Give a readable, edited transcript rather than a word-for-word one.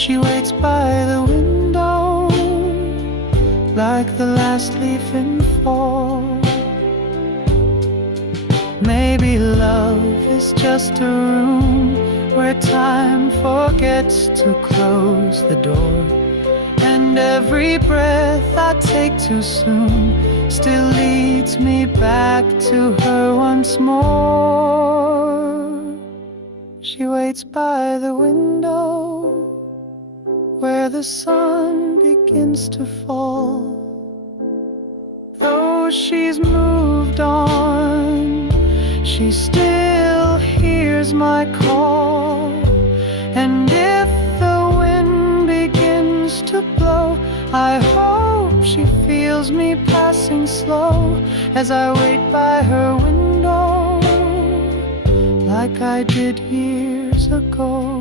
She waits by the window like the last leaf in fall. Maybe love is just a room where time forgets to close the door, and every breath I take too soon still leads me back to her once more. She waits by the window where the sun begins to fall. Though she's moved on, she still hears my call. And if the wind begins to blow, I hope she feels me passing slow as I wait by her window like I did years ago.